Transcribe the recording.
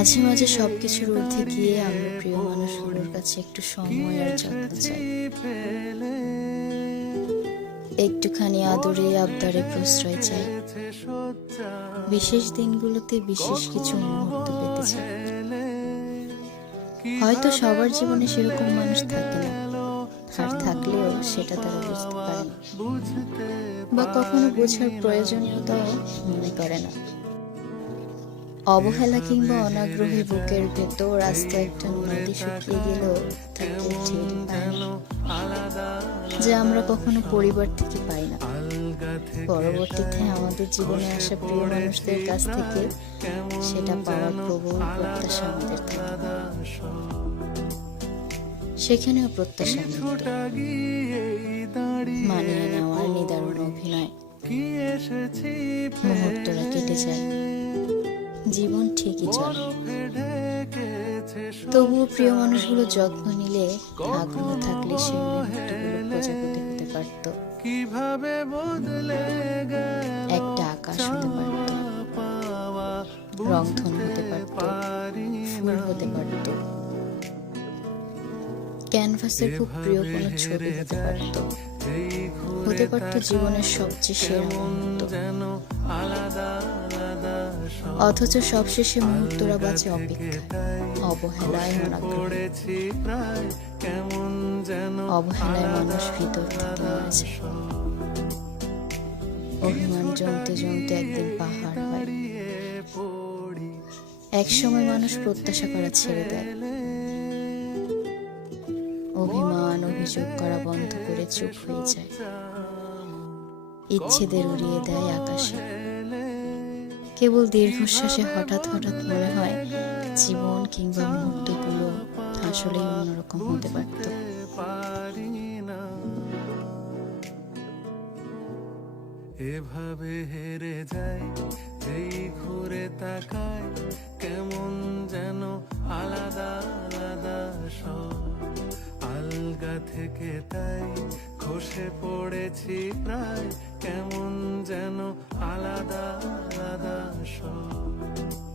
মাঝে মাঝে সবকিছুর ঊর্ধ্বে গিয়ে আমরা প্রিয় মানুষগুলোর কাছে একটু সময় আর যত্ন চাই, একটুখানি আদরে আবদারে প্রশ্রয় চাই। বিশেষ দিনগুলোতে বিশেষ কিছু মুহূর্ত পেতে চাই। হয়তো সবার জীবনে সেরকম মানুষ থাকে না, আর থাকলেও সেটা তারা বুঝতে পারে না, বা কখনো বোঝার প্রয়োজনীয়তাও মনে করে না। অবহেলা কিংবা অনাগ্রহে বুকের ভেতর আস্তে একটা নদী শুকিয়ে গেলেও তার কেউ টের পায় না, যা আমরা কখনো পরিবার থেকে পাই না। পরবর্তীতে আমাদের জীবনে আসা প্রিয় মানুষদের কাছ থেকে সেটা পাওয়ার প্রবল প্রত্যাশা আমাদের থাকে। সেখানেও প্রত্যাশা মানিয়ে নেওয়ার নিদারুণ অভিনয়। মুহূর্তরা কেটে যায়, জীবন ঠিকই চলে, তবুও প্রিয় মানুষগুলো যত্ন নিলে, আগ্রহ থাকলে সেই মুহূর্তগুলো প্রজাপতি হতে পারত, একটা আকাশ হতে পারত, রংধনু হতে পারত, ফুল হতে পারত, ক্যানভাসের খুব প্রিয় কোনো ছবি হতে পারত, হতে পারত জীবনের সবচেয়ে সেরা মুহূর্ত। অথচ সবশেষে মুহূর্তরা বাঁচে অপেক্ষায়, অবহেলায়, অনাগ্রহে। অবহেলায় মানুষ ভিতর থেকে মরেছে। অভিমান জমতে জমতে একদিন পাহাড় হয়। একসময় মানুষ প্রত্যাশা করা ছেড়ে দেয়, অভিমান অভিযোগ করা বন্ধ করে চুপ হয়ে যায়, ইচ্ছেদের উড়িয়ে দেয় আকাশে। কেবল দীর্ঘশ্বাসে হঠাৎ হঠাৎ মনে হয় জীবন কিংবা মুহূর্তগুলো আসলেই অন্যরকম হতে পারত। এভাবে হেরে যায় যেই ঘুরে তাকায়, কেমন যেন আলাদা আলাদা সব। আলগা থেকে তাই খসে পড়েছি প্রায়, কেমন যেন আলাদা আলাদা সব।